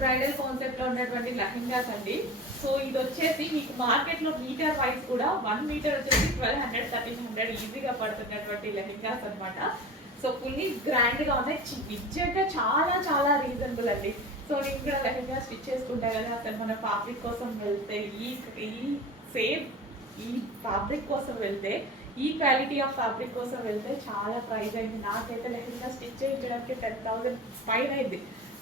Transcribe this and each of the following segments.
Bridal concept లో ఉన్నటువంటి లెహంగాస్ అండి. సో ఇది వచ్చేసి మీకు మార్కెట్ లో మీటర్ వైజ్ కూడా 1 మీటర్ వచ్చేసి 1200 1300 ఈజీగా పడుతున్నటువంటి లెహంగాస్ అనమాట. సో ఫుల్లీ గ్రాండ్ గా ఉన్నాయి, నిజంగా చాలా చాలా రీజనబుల్ అండి. సో నేను కూడా లెహంగా స్టిచ్ చేసుకుంటా కదా, అసలు మన ఫ్యాబ్రిక్ కోసం వెళ్తే ఈ సేమ్ ఈ ఫ్యాబ్రిక్ కోసం వెళ్తే, ఈ క్వాలిటీ ఆఫ్ ఫ్యాబ్రిక్ కోసం వెళ్తే చాలా ప్రైస్ అయింది. నాకైతే లెహంగా స్టిచ్ చేయించడానికి 10,000 పైన అయింది,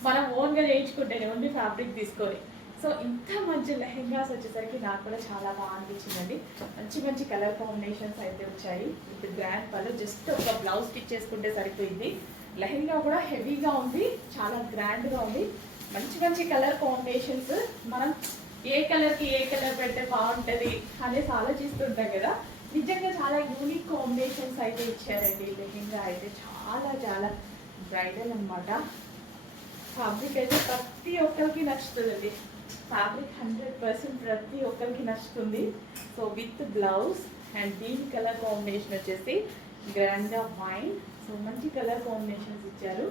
మనం ఓన్గా చేయించుకుంటేనే, ఓన్లీ ఫ్యాబ్రిక్ తీసుకొని. సో ఇంత మంచి లెహంగాస్ వచ్చేసరికి నాకు కూడా చాలా బాగా అనిపించిందండి. మంచి మంచి కలర్ కాంబినేషన్స్ అయితే వచ్చాయి. ఇప్పుడు గ్రాండ్ పళ్ళు, జస్ట్ ఒక బ్లౌజ్ స్టిచ్ చేసుకుంటే సరిపోయింది. లెహంగా కూడా హెవీగా ఉంది, చాలా గ్రాండ్గా ఉంది. మంచి మంచి కలర్ కాంబినేషన్స్, మనం ఏ కలర్కి ఏ కలర్ పెడితే బాగుంటుంది అనేసి ఆలోచిస్తుంటాం కదా. నిజంగా చాలా యూనిక్ కాంబినేషన్స్ అయితే ఇచ్చారండి. లెహంగా అయితే చాలా చాలా బ్రైడల్ అనమాట. ఫ్యాబ్రిక్ అయితే ప్రతి ఒక్కరికి నచ్చుతుందండి. ఫ్యాబ్రిక్ 100% ప్రతి ఒక్కరికి నచ్చుతుంది. సో విత్ బ్లౌజ్ అండ్ దీని కలర్ కాంబినేషన్ వచ్చేసి గ్రాండ్గా వైన్. సో మంచి కలర్ కాంబినేషన్స్ ఇచ్చారు.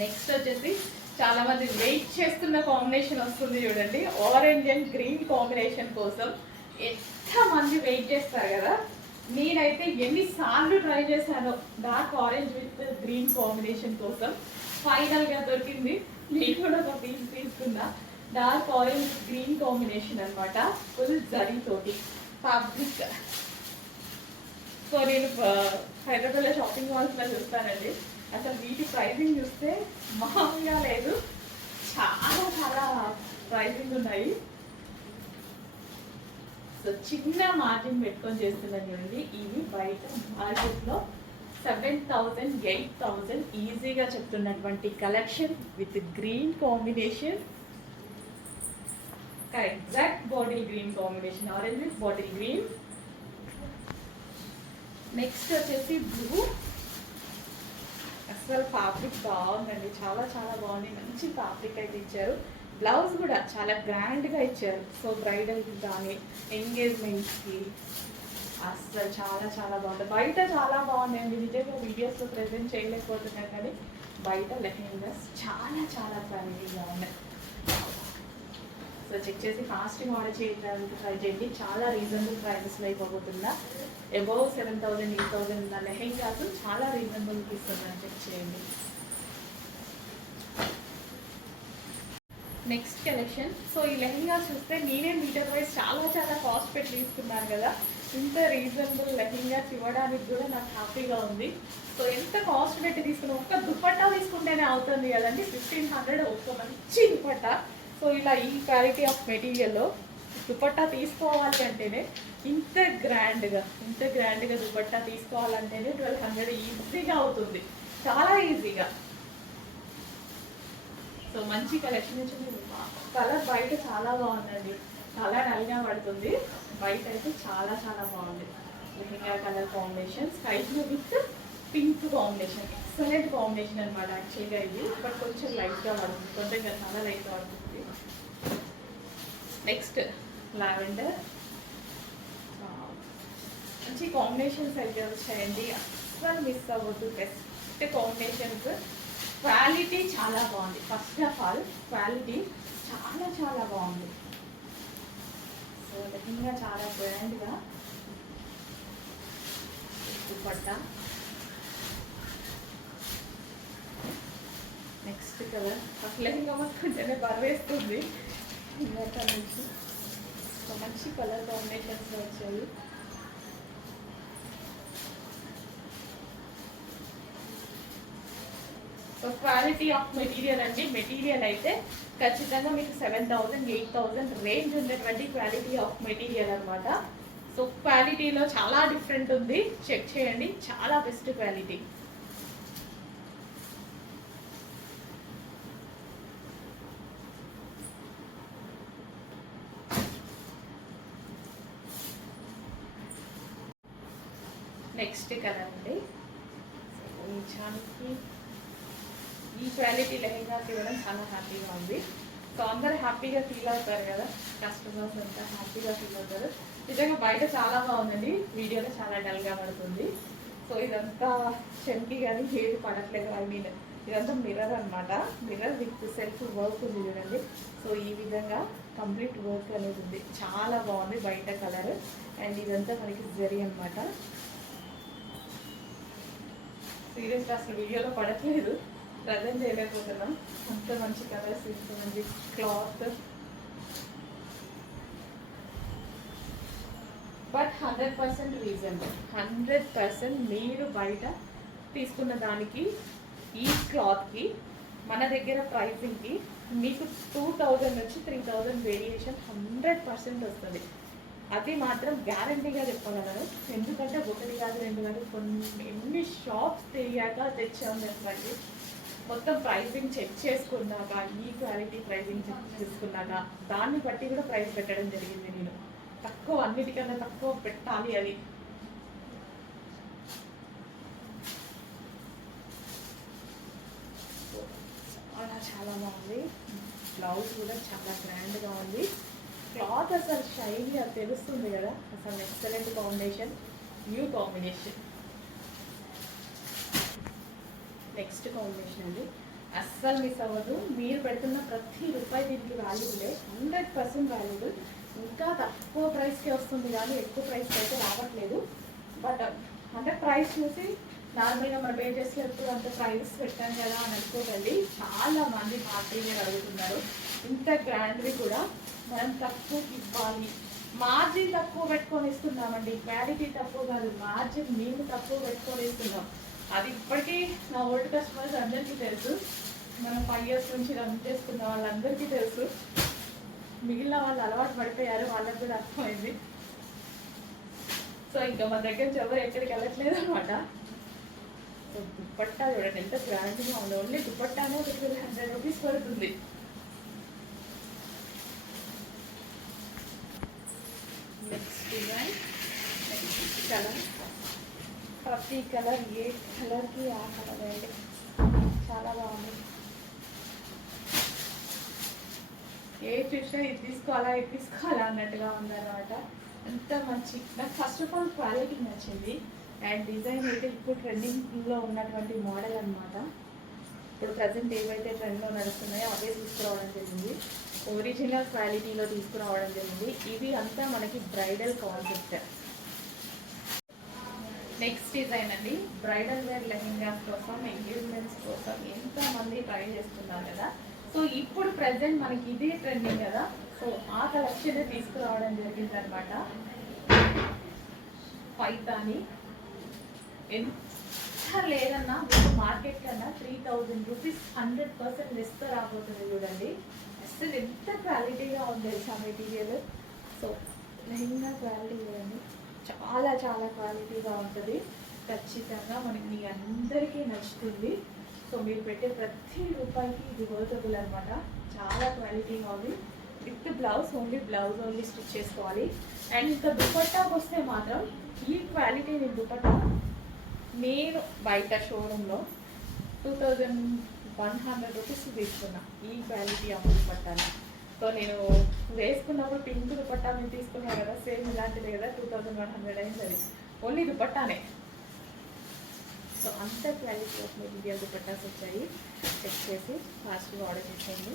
నెక్స్ట్ వచ్చేసి చాలా మంది వెయిట్ చేస్తున్న కాంబినేషన్ వస్తుంది చూడండి, ఆరెంజ్ అండ్ గ్రీన్ కాంబినేషన్ కోసం ఎంత మంది వెయిట్ చేస్తారు కదా. నేనైతే ఎన్నిసార్లు ట్రై చేశాను dark orange with green combination కోసం. ఫైనల్గా దొరికింది. నేను కూడా ఒక పీస్ తీసుకున్నా. డార్క్ ఆరెంజ్ గ్రీన్ కాంబినేషన్ అనమాట, ఫుల్ జరీ తోటి ఫ్యాబ్రిక్. సో నేను హైదరాబాద్లో షాపింగ్ మాల్స్లో చూస్తానండి, అసలు వీటి ప్రైజింగ్ చూస్తే మామూలుగా లేదు, చాలా చాలా ప్రైజింగ్ ఉన్నాయి. సో చిన్న మార్జిన్ పెట్టుకొని చేస్తున్నాను చూడండి. ఇవి బయట మార్కెట్లో 7,000 8,000 ఈజీగా చెప్తున్నటువంటి collection with green combination, exact bottle green combination, orange with bottle green. Next వచ్చేసి బ్లూ. అసలు ఫ్యాబ్రిక్ బాగుందండి, చాలా చాలా బాగుంది. మంచి ఫ్యాబ్రిక్ అయితే ఇచ్చారు. బ్లౌజ్ కూడా చాలా గ్రాండ్గా ఇచ్చారు. సో బ్రైడల్కి కానీ ఎంగేజ్మెంట్స్కి అసలు చాలా చాలా బాగుంది. బయట చాలా బాగున్నాయండి, నిజంగా వీడియోస్లో ప్రెజెంట్ చేయలేకపోతున్నాను కానీ బయట లెహెంగాస్ చాలా చాలా క్వాలిటీగా ఉన్నాయి. సో చెక్ చేసి ఫాస్ట్గా ఆర్డర్ చేయడానికి ట్రై చేయండి. చాలా రీజనబుల్ ప్రైజెస్లో అయిపోతుందా, అబౌవ్ 7,000 8,000 ఉన్న లెహెంగాస్ చాలా రీజనబుల్కి ఇస్తున్నాను, చెక్ చేయండి. Next collection. సో ఈ లెహెంగాస్ చూస్తే నేనే మీటర్ వైజ్ చాలా చాలా కాస్ట్ పెట్టి తీసుకున్నాను కదా, ఇంత రీజనబుల్ లెహెంగాస్ ఇవ్వడానికి కూడా నాకు హ్యాపీగా ఉంది. సో ఎంత కాస్ట్ పెట్టి తీసుకున్నాం, ఒక్క దుపట్టా తీసుకుంటేనే అవుతుంది కదండి 1,500 ఒక్క మంచి దుపట్టా. సో ఇలా ఈ క్వాలిటీ ఆఫ్ మెటీరియల్లో దుపట్టా తీసుకోవాలి అంటేనే ఇంత గ్రాండ్గా దుపట్టా తీసుకోవాలంటేనే 1,200 ఈజీగా అవుతుంది, చాలా ఈజీగా. సో మంచి కలెక్షన్ వచ్చింది. కలర్ బయట చాలా బాగుందండి, చాలా డల్గా పడుతుంది, బయట అయితే చాలా చాలా బాగుంది. Lehenga colour combination sky blue with pink combination, excellent combination అనమాట యాక్చువల్గా ఇది. బట్ కొంచెం లైట్గా పడుతుంది, కొంచెంగా చాలా లైట్గా పడుతుంది. Next lavender. మంచి కాంబినేషన్స్ అయితే వచ్చాయండి, అస్సలు మిస్ అవ్వద్దు. బెస్ట్ కాంబినేషన్స్, క్వాలిటీ చాలా బాగుంది. ఫస్ట్ ఆఫ్ ఆల్ క్వాలిటీ చాలా చాలా బాగుంది. సో లెహంగా చాలా గ్రాండ్గా dupatta. Next colour first lehenga పట్టుకుంటేనే బర్వేస్తుంది ఇందాక నుంచి. సో మంచి కలర్ కాంబినేషన్స్ వచ్చాయి. సో క్వాలిటీ ఆఫ్ మెటీరియల్ అండి, మెటీరియల్ అయితే ఖచ్చితంగా మీకు 7,000 8,000 రేంజ్ ఉన్నటువంటి క్వాలిటీ ఆఫ్ మెటీరియల్ అనమాట. సో క్వాలిటీలో చాలా డిఫరెంట్ ఉంది, చెక్ చేయండి, చాలా బెస్ట్ క్వాలిటీ. నెక్స్ట్ కలర్ అండి, ఈ క్వాలిటీ లెహెంగాస్ ఇవ్వడం చాలా హ్యాపీగా ఉంది. సో అందరూ హ్యాపీగా ఫీల్ అవుతారు కదా, కస్టమర్స్ అంతా హ్యాపీగా ఫీల్ అవుతారు. నిజంగా బయట చాలా బాగుందండి, వీడియోలో చాలా డల్గా పడుతుంది. సో ఇదంతా చెంకి కానీ ఏది పడట్లేదు. ఐ మీన్ ఇదంతా మిర్రర్ అనమాట. మిర్రర్ విత్ సెల్ఫ్ వర్క్ ఉంది చూడండి. సో ఈ విధంగా కంప్లీట్ వర్క్ అనేది ఉంది. చాలా బాగుంది బయట కలర్. అండ్ ఇదంతా మనకి జరీ అనమాట. సీరియస్గా అసలు వీడియోలో పడట్లేదు, ప్రజెంట్ చేయలేకపోతున్నాం. అంత మంచి కలర్స్, ఇంత మంచి క్లాత్. But 100% reasonable. 100% మీరు బయట తీసుకున్న దానికి ఈ క్లాత్కి మన దగ్గర ప్రైసింగ్కి మీకు 2000 నుంచి 3000 వేరియేషన్ 100% వస్తుంది. అది మాత్రం గ్యారంటీగా చెప్పగలను. ఎందుకంటే ఒకటి కాదు రెండు కాదు, ఎన్ని షాప్స్ తిరిగాక తెచ్చాము చెప్పండి. మొత్తం ప్రైసింగ్ చెక్ చేసుకున్నాక, ఈ క్వాలిటీ ప్రైసింగ్ చెక్ చేసుకున్నాక దాన్ని బట్టి కూడా ప్రైస్ పెట్టడం జరిగింది. నేను తక్కువ, అన్నిటికన్నా తక్కువ పెట్టాలి అది. చాలా చాలా బాగుంది. బ్లౌజ్ కూడా చాలా గ్రాండ్గా ఉంది. క్లాత్ అసలు షైన్గా తెలుస్తుంది కదా, అసలు excellent combination, new combination. Next combination అండి, అస్సలు మిస్ అవ్వదు. మీరు పెడుతున్న ప్రతి రూపాయి దీనికి వాల్యూబులే, 100% వాల్యూబుల్. ఇంకా తక్కువ ప్రైస్కే వస్తుంది కానీ ఎక్కువ ప్రైస్కి అయితే రావట్లేదు. బట్ అంటే ప్రైస్ చూసి నార్మల్గా మన పేజెస్లో ఎప్పుడు అంత ప్రైస్ పెట్టాం కదా అని అనుకోకండి. చాలా మంది పార్టీ వేర్ అడుగుతున్నారు. ఇంత గ్రాండ్వి కూడా మనం తక్కువ ఇవ్వాలి. మార్జిన్ తక్కువ పెట్టుకొని ఇస్తున్నామండి. క్వాలిటీ తక్కువ కాదు, మార్జిన్ మేము తక్కువ పెట్టుకొని ఇస్తున్నాం. అది ఇప్పటికీ నా ఓల్డ్ కస్టమర్స్ అందరికీ తెలుసు. మనం 5 years నుంచి రన్ చేసుకున్న వాళ్ళందరికీ తెలుసు. మిగిలిన వాళ్ళు అలవాటు పడిపోయారు, వాళ్ళకి కూడా అర్థమైంది. సో ఇంకా మన దగ్గర నుంచి ఎవరు ఎక్కడికి వెళ్ళట్లేదు అనమాట. సో దుప్పట్టా చూడండి ఎంత గ్రాండ్గా ఉంది. ఓన్లీ దుప్పట్టానే 100 రూపీస్ పడుతుంది. Next design, next colour. ప్రతి కలర్ ఏ కలర్కి ఆ కలర్ అండి, చాలా బాగుంది. ఏ చూసినా ఇది తీసుకోవాలా ఇది తీసుకోవాలా అన్నట్టుగా ఉందన్నమాట. అంత మంచి, నాకు ఫస్ట్ ఆఫ్ ఆల్ క్వాలిటీ నచ్చింది. అండ్ డిజైన్ అయితే ఇప్పుడు ట్రెండింగ్లో ఉన్నటువంటి మోడల్ అనమాట. ఇప్పుడు ప్రజెంట్ ఏవైతే ట్రెండ్లో నడుస్తున్నాయో అవే తీసుకురావడం జరిగింది. ఒరిజినల్ క్వాలిటీలో తీసుకురావడం జరిగింది. ఇవి అంతా మనకి బ్రైడల్ కాన్సెప్ట్. నెక్స్ట్ డిజైన్ అండి, బ్రైడల్ వేర్ లెహెంగాస్ కోసం, ఎంగేజ్మెంట్స్ కోసం ఎంతమంది ట్రై చేస్తున్నారు కదా. సో ఇప్పుడు ప్రజెంట్ మనకి ఇదే ట్రెండింగ్ కదా. సో ఆ కలెక్షన్ తీసుకురావడం జరిగింది అనమాట. పైతాని ఎంత లేదన్నా మీకు మార్కెట్ కన్నా 3000 రూపీస్ 100% లెస్ రాబోతుంది. చూడండి అసలు ఎంత క్వాలిటీగా ఉంది ఆ మెటీరియల్. సో లెహంగా క్వాలిటీ చూడండి, చాలా చాలా క్వాలిటీగా ఉంటుంది. ఖచ్చితంగా మనకి మీ అందరికీ నచ్చుతుంది. సో మీరు పెట్టే ప్రతి రూపాయికి ఇది వర్తబుల్ అనమాట. చాలా క్వాలిటీగా ఉంది. విత్ బ్లౌజ్, ఓన్లీ స్టిచ్ చేసుకోవాలి. అండ్ ఇంకా దుపట్టాకి వస్తే మాత్రం ఈ క్వాలిటీ దుపట్టా నేను బయట షోరూంలో 2100 రూపీస్ తీసుకున్నా ఈ క్వాలిటీ ఆఫ్ దుపట్టాని. సో నేను వేసుకున్నప్పుడు పింక్ దుపట్టా మేము తీసుకున్నాను కదా, సేమ్ ఇలాంటిదే కదా, 2100 అయింది. అది ఓన్లీ దుపట్టానే. సో అంత క్వాలిటీ ఆఫ్ మెటీరియల్ దుపట్టాస్ వచ్చాయి. చెక్ చేసి ఫాస్ట్గా ఆర్డర్ చేసేయండి.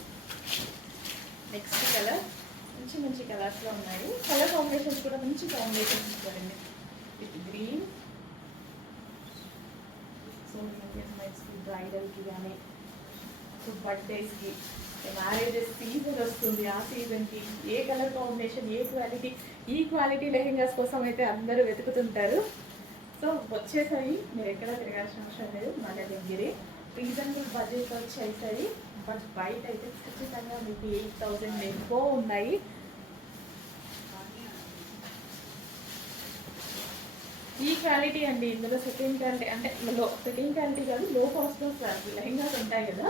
నెక్స్ట్ కలర్, మంచి మంచి కలర్స్లో ఉన్నాయి. కలర్ కాంబినేషన్స్ కూడా మంచి కాంబినేషన్స్ ఇచ్చారండి. With green. సో ఎంగేజ్మెంట్స్కి, బ్రైడల్కి కానీ, సో బర్త్డేస్కి, మ్యారేజెస్ సీజన్ వస్తుంది, ఆ సీజన్కి ఏ కలర్ కాంబినేషన్, ఏ క్వాలిటీ, ఈ క్వాలిటీ లెహెంగాస్ కోసం అయితే అందరూ వెతుకుతుంటారు. సో వచ్చేసాయి, మీరు ఎక్కడ తిరగాల్సిన అవసరం లేదు, మన దగ్గరే రీజనబుల్ బడ్జెట్ వచ్చేసాయి. బట్ బయట అయితే ఖచ్చితంగా మీకు 8000 ఎక్కువ ఉన్నాయి. ఈ క్వాలిటీ అండి, ఇందులో సెకండ్ క్వాలిటీ అంటే సెకండ్ క్వాలిటీ కాదు, లో కాస్ట్లో లెహెంగాస్ ఉంటాయి కదా.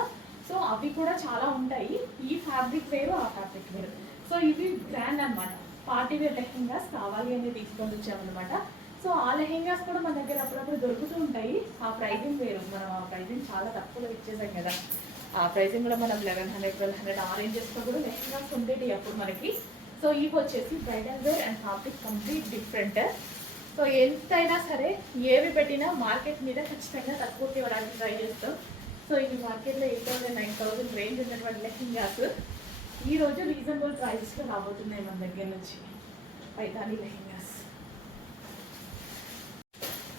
సో అవి కూడా చాలా ఉంటాయి. ఈ ఫ్యాబ్రిక్ వేరు, ఆ ఫ్యాబ్రిక్ వేరు. సో ఇవి గ్రాండ్ అనమాట. పార్టీ వేర్ లెహెంగాస్ కావాలి అని తీసుకొని వచ్చామన్నమాట. సో ఆ లెహెంగాస్ కూడా మన దగ్గర అప్పుడప్పుడు దొరుకుతూ ఉంటాయి. ఆ ప్రైజింగ్ వేరు, మనం ఆ ప్రైజింగ్ చాలా తక్కువలో ఇచ్చేసాం కదా. ఆ ప్రైజింగ్ కూడా మనం 1100, 1200 ఆ రేంజెస్లో కూడా లెహెంగాస్ ఉండేవి అప్పుడు మనకి. సో ఇవి వచ్చేసి bridal wear and fabric complete different. So ఎంతైనా సరే ఏవి పెట్టినా మార్కెట్ మీద ఖచ్చితంగా తక్కువకి ఇవ్వడానికి ట్రై చేస్తాం. సో ఇది మార్కెట్లో 8,000 9,000 రేంజ్ ఉన్నటువంటి లెహెంగాస్ ఈరోజు రీజనబుల్ ప్రైస్లో రాబోతున్నాయి మన దగ్గర నుంచి. పైతానీ లెహెంగాస్,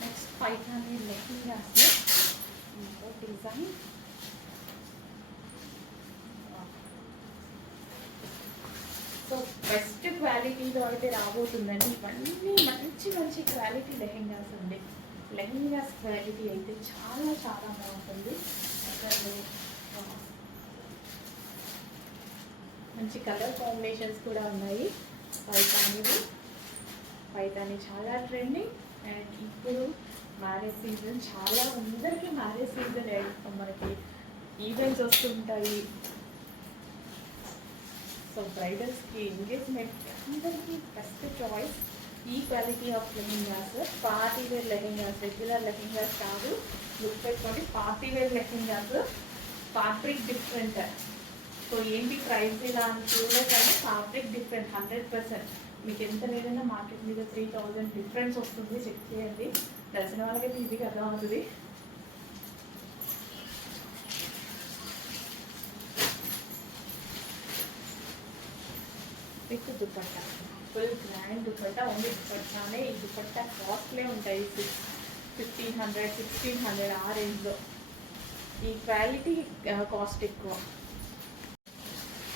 నెక్స్ట్ పైతానీ లెహెంగాస్లో ఇంకో డిజైన్. సో బెస్ట్ క్వాలిటీలో అయితే రాబోతుందండి. ఇవన్నీ మంచి మంచి క్వాలిటీ లెహెంగాస్ అండి. లెహెంగాస్ క్వాలిటీ అయితే చాలా చాలా బాగుంటుంది. అసలు మంచి కలర్ కాంబినేషన్స్ కూడా ఉన్నాయి. పైతానీ చాలా ట్రెండింగ్. అండ్ ఇప్పుడు మ్యారేజ్ సీజన్, చాలా అందరికీ మ్యారేజ్ సీజన్ మనకి ఈవెంట్స్ వస్తుంటాయి. సో బ్రైడల్స్కి, ఎంగేజ్మెంట్ అందరికీ బెస్ట్ చాయిస్ ఈ quality of lehengas. Party wear lehengas, regular lehengas కాదు. లుక్ పెట్టుకోండి, party wear lehengas. Fabric different. So ఏంటి ప్రైస్ ఇలా అని చూడగానే ఫ్యాబ్రిక్ డిఫరెంట్ 100%. మీకు ఎంత లేదన్నా మార్కెట్ మీద 3,000 డిఫరెన్స్ వస్తుంది. చెక్ చేయండి, తెలిసిన వాళ్ళకైతే ఈజీగా అర్థం అవుతుంది. With dupatta, full grand dupatta. Only దుపట్టానే. ఈ దుపట్టా కాస్ట్లే ఉంటాయి, 1,500 1,600 ఆ రేంజ్లో. ఈ క్వాలిటీ కాస్ట్ ఎక్కువ.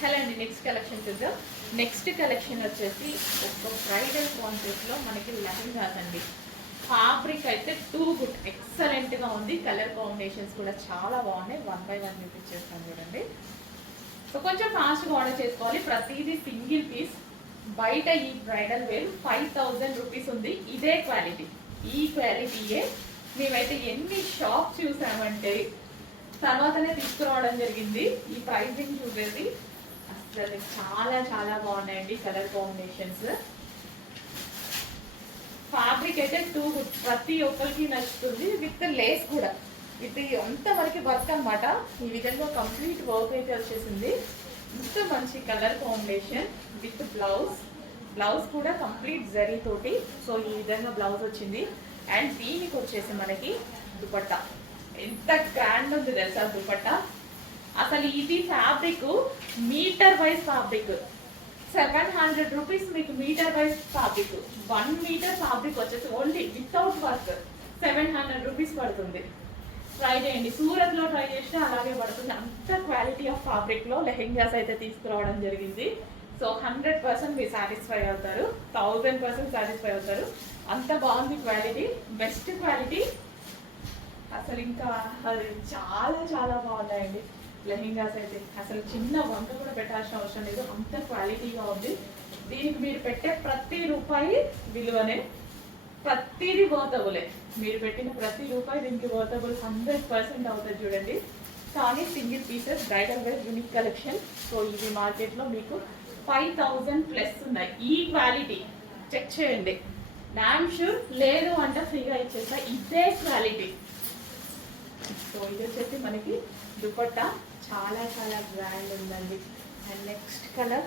హలో అండి, నెక్స్ట్ కలెక్షన్ చూద్దాం. నెక్స్ట్ కలెక్షన్ వచ్చేసి ఒక బ్రైడల్ కాన్సెప్ట్లో మనకి లెహెంగాస్ అండి. ఫ్యాబ్రిక్ అయితే టూ గుడ్, ఎక్సలెంట్గా ఉంది. కలర్ కాంబినేషన్స్ కూడా చాలా బాగున్నాయి. 1 by 1 చూపించేస్తాను చూడండి. సో కొంచెం ఫాస్ట్గా ఆర్డర్ చేసుకోవాలి. ప్రతిదీ సింగిల్ పీస్. బయట ఈ బ్రైడల్ వేర్ 5,000 రూపీస్ ఉంది. ఇదే క్వాలిటీ, ఈ క్వాలిటీయే మేమైతే ఎన్ని షాప్స్ చూసామంటే తర్వాతనే తీసుకురావడం జరిగింది. ఈ ప్రైజింగ్ చూసేది అసలు చాలా చాలా బాగున్నాయండి. కలర్ కాంబినేషన్స్, ఫ్యాబ్రిక్ అయితే టూ గుడ్, ప్రతి ఒక్కరికి నచ్చుతుంది. విత్ లేస్ కూడా, విత్ అంతవరకు వర్క్ అనమాట. ఈ విధంగా కంప్లీట్ వర్క్ అయితే వచ్చేసింది. ఇంత మంచి కలర్ కాంబినేషన్ విత్ బ్లౌజ్ కూడా కంప్లీట్ జరీ తోటి. సో ఈ విధంగా బ్లౌజ్ వచ్చింది. అండ్ దీనికి వచ్చేసి మనకి దుపట్టా ఎంత గ్రాండ్ ఉంది తెలుసా దుపట్టా. అసలు ఇది fabric metre wise fabric 700 rupees మీకు metre wise fabric. 1 metre fabric వచ్చేసి ఓన్లీ వితౌట్ వర్క్ 700 రూపీస్ పడుతుంది. ట్రై చేయండి, సూరత్లో ట్రై చేసినా అలాగే పడుతుంది. అంత క్వాలిటీ ఆఫ్ ఫ్యాబ్రిక్లో లెహెంగాస్ అయితే తీసుకురావడం జరిగింది. సో 100% మీరు సాటిస్ఫై అవుతారు, 1000% సాటిస్ఫై అవుతారు. అంత బాగుంది క్వాలిటీ, బెస్ట్ క్వాలిటీ. అసలు ఇంకా అది చాలా చాలా బాగున్నాయండి లెహెంగాస్ అయితే. అసలు చిన్న వంట కూడా పెట్టాల్సిన అవసరం లేదు, అంత క్వాలిటీగా ఉంది. దీనికి మీరు పెట్టే ప్రతి రూపాయి విలువనే, ప్రతిదీ వర్తబులే. మీరు పెట్టిన ప్రతి రూపాయి దీనికి వర్తబుల్ 100% అవుతుంది చూడండి. కానీ single pieces bridal wear unique collection. So ఇది మార్కెట్లో మీకు 5,000 ప్లస్ ఉన్నాయి. ఈ క్వాలిటీ చెక్ చేయండి, డామ్ షూర్. లేదు అంటే ఫ్రీగా ఇచ్చేస్తా, ఇదే క్వాలిటీ. సో ఇది వచ్చేసి మనకి దుపట్టా చాలా చాలా గ్రాండ్ ఉందండి. And next colour